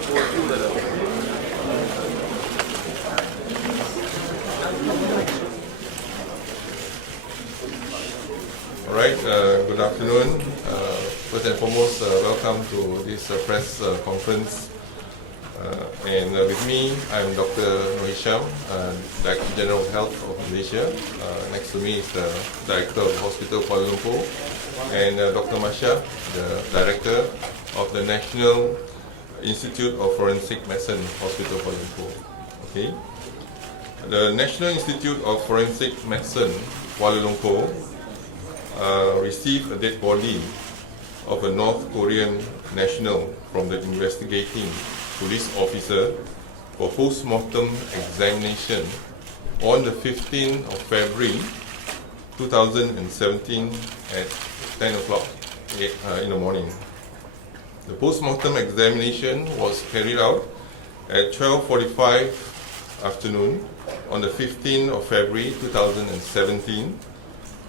All right, good afternoon. First and foremost, welcome to this press conference. And with me, I'm Dr. Nohisham, Director General of Health of Malaysia. Next to me is the Director of the Hospital Kuala Lumpur, and Dr. Masha, the Director of the National Institute of Forensic Medicine, Hospital Kuala Lumpur. Okay. The National Institute of Forensic Medicine, Kuala Lumpur, received a dead body of a North Korean national from the investigating police officer for post-mortem examination on the 15th of February 2017 at 10 o'clock in the morning. The post-mortem examination was carried out at 12:45 afternoon on the 15th of February 2017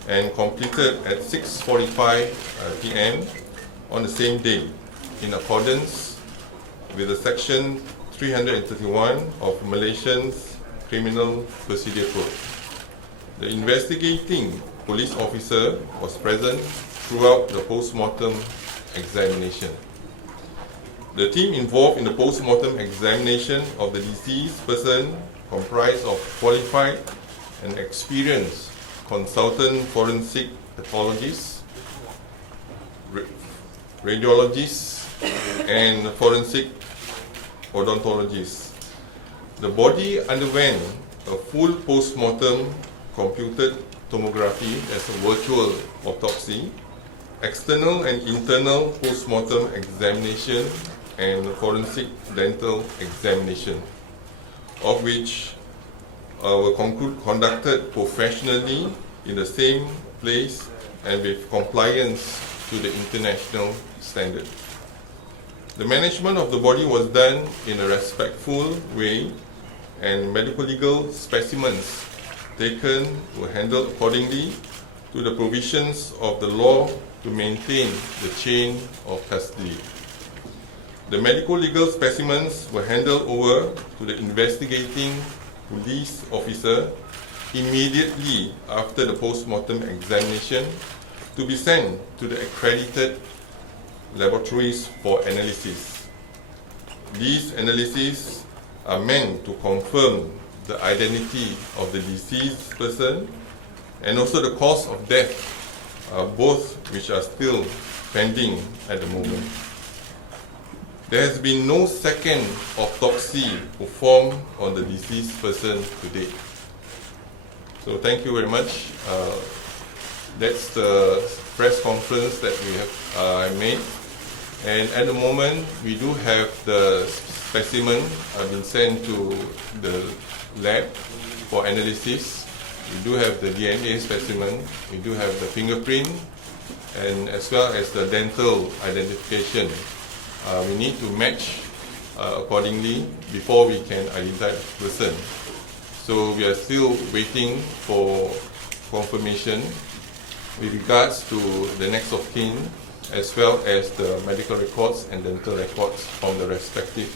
and completed at 6:45 p.m. on the same day in accordance with the Section 331 of Malaysian's Criminal Procedure Code. The investigating police officer was present throughout the post-mortem examination. The team involved in the post-mortem examination of the deceased person comprised of qualified and experienced consultant forensic pathologists, radiologists, and forensic odontologists. The body underwent a full post-mortem computed tomography as a virtual autopsy, external and internal post-mortem examination, and forensic dental examination, of which were conducted professionally in the same place and with compliance to the international standard. The management of the body was done in a respectful way, and medical legal specimens taken were handled accordingly to the provisions of the law to maintain the chain of custody. The medical legal specimens were handed over to the investigating police officer immediately after the post-mortem examination to be sent to the accredited laboratories for analysis. These analyses are meant to confirm the identity of the deceased person and also the cause of death, both which are still pending at the moment. There has been no second autopsy performed on the deceased person to date. So thank you very much. That's the press conference that we have made. And at the moment, we do have the specimen been sent to the lab for analysis. We do have the DNA specimen. We do have the fingerprint, and as well as the dental identification. We need to match accordingly before we can identify the person. So we are still waiting for confirmation with regards to the next of kin, as well as the medical records and dental records from the respective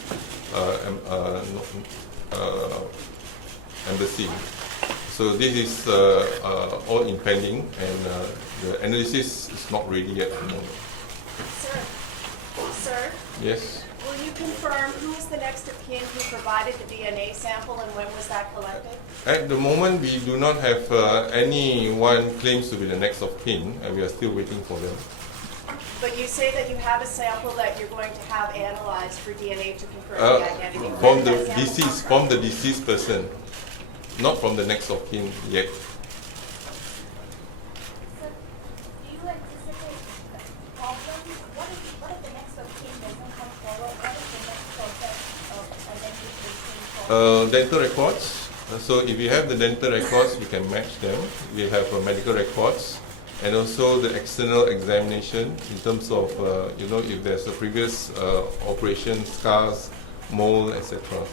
embassy. So this is all impending, and the analysis is not ready yet at the moment. Sir? Yes? Will you confirm who is the next of kin who provided the DNA sample and when was that collected? At the moment, we do not have anyone claims to be the next of kin, and we are still waiting for them. But you say that you have a sample that you're going to have analyzed for DNA to confirm the identity. From the deceased person, not from the next of kin yet. Dental records. So if you have the dental records, we can match them. We have medical records, and also the external examination in terms of if there's a previous operation, scars, mole, etc.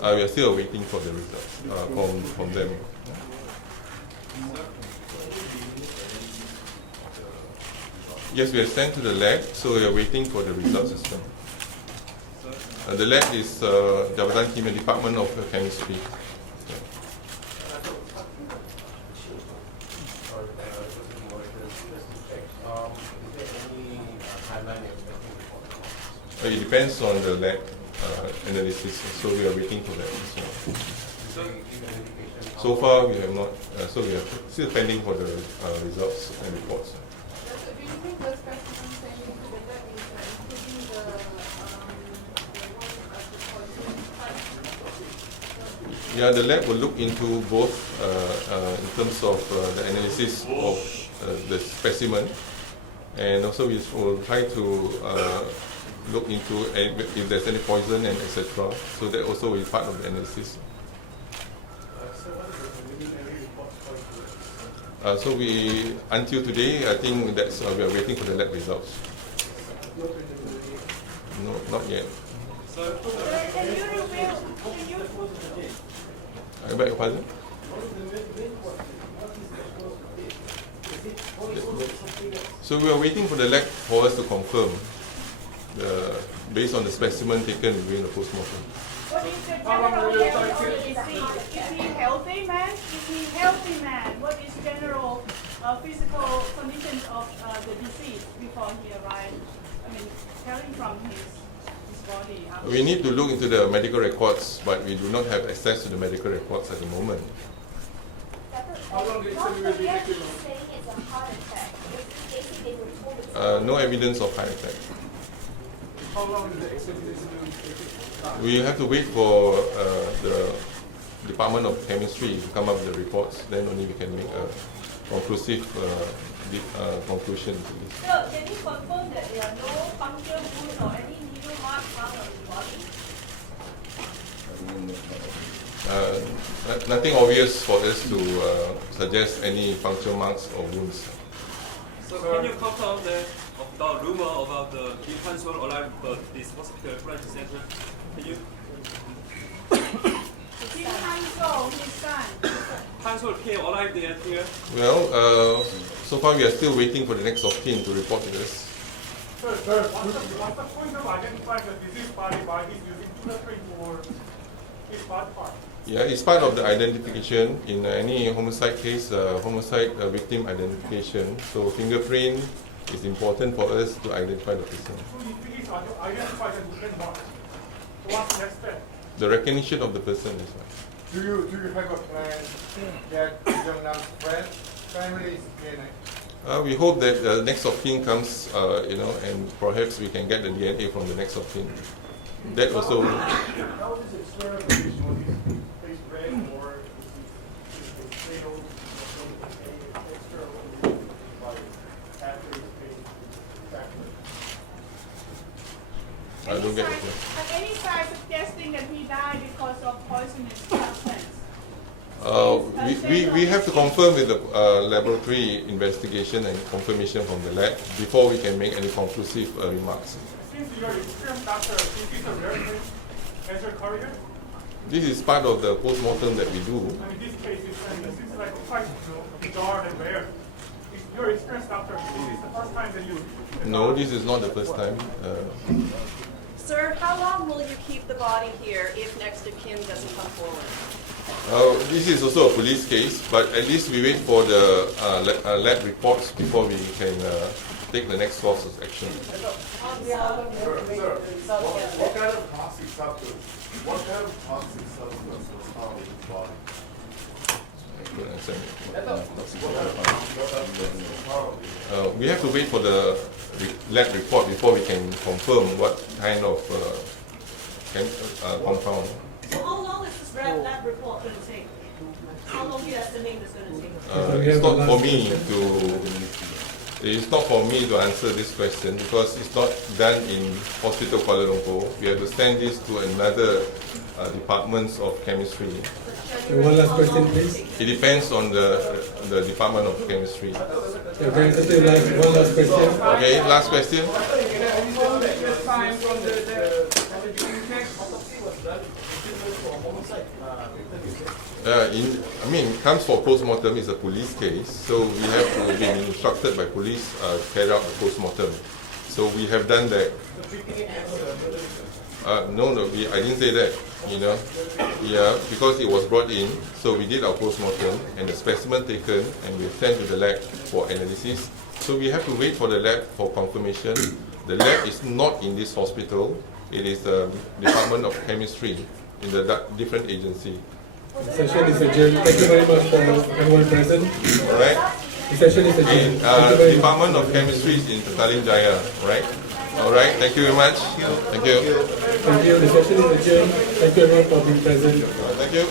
We are still waiting for the results from them. Yes, we have sent to the lab, so we are waiting for the results as well. The lab is Jabatan Kimia Department of Chemistry. It depends on the lab analysis, so we are waiting for that as well. So far, we have not, so we are still pending for the results and reports. Do you think the specimen sent into the lab is including the Yeah, the lab will look into both in terms of the analysis of the specimen, and also we will try to look into if there's any poison and etc. So that also will be part of the analysis. So we, until today, I think that's we are waiting for the lab results. No, not yet. Can you reveal? I beg your pardon? So we are waiting for the lab for us to confirm based on the specimen taken during the postmortem. What is the general health of the deceased? Is he healthy man? Is he healthy man? What is general physical conditions of the deceased before he arrived? I mean, telling from his body. We need to look into the medical records, but we do not have access to the medical records at the moment. How long did it be taken? Saying it's a heart attack. They were told it's No evidence of heart attack. How long is the examination taken? We have to wait for the Department of Chemistry to come up with the reports. Then only we can make a conclusive conclusion to this. Sir, can you confirm that there are no puncture wounds or any needle marks found on his body? Nothing obvious for us to suggest any puncture marks or wounds. So can you confirm that the rumor about the Kim Hansul arrived at this hospital crisis center? Can you? Kim Hansul, his son. Hansul came arrived there here. Well, so far we are still waiting for the next of kin to report to us. Sir, what's the point of identifying the disease body by his using fingerprint for his body part? Yeah, it's part of the identification in any homicide case, homicide victim identification. So fingerprint is important for us to identify the person. So if he's identified as different marks, so what's the next step? The recognition of the person is right. Do you have a plan that the young man's family is DNA? We hope that the next of kin comes, and perhaps we can get the DNA from the next of kin. That also. How does it swear the visual? Face red or is it fatal? Extra after his face fracture? I don't get it. Any signs suggesting that he died because of poisonous substance? We have to confirm with the laboratory investigation and confirmation from the lab before we can make any conclusive remarks. Since you're an experienced doctor, is this a rare thing as your career? This is part of the post-mortem that we do. I mean, this case is like quite bizarre and rare. You're an experienced doctor. Is this the first time that you? No, this is not the first time. Sir, how long will you keep the body here if next of kin doesn't come forward? This is also a police case, but at least we wait for the lab reports before we can take the next course of action. Sir, what kind of toxic substance? What kind of toxic substance was found in his body? We have to wait for the lab report before we can confirm what kind of compound. So how long is this lab report going to take? How long do you estimate it's going to take? It's not for me to. It's not for me to answer this question because it's not done in Hospital Kuala Lumpur. We have to send this to another departments of chemistry. One last question, please. It depends on the Department of Chemistry. Okay, one last question. Okay, last question. Comes for post-mortem is a police case, so we have to be instructed by police to carry out the post-mortem. So we have done that. I didn't say that. Because it was brought in, so we did our post-mortem and the specimen taken and we sent to the lab for analysis. So we have to wait for the lab for confirmation. The lab is not in this hospital. It is the Department of Chemistry in the different agency. The session is adjourned. Thank you very much for everyone present. All right. The session is adjourned. Thank you very much. Department of Chemistry is in Petaling Jaya. Right. All right. Thank you very much. Thank you. Thank you. The session is adjourned. Thank you everyone for being present. Thank you.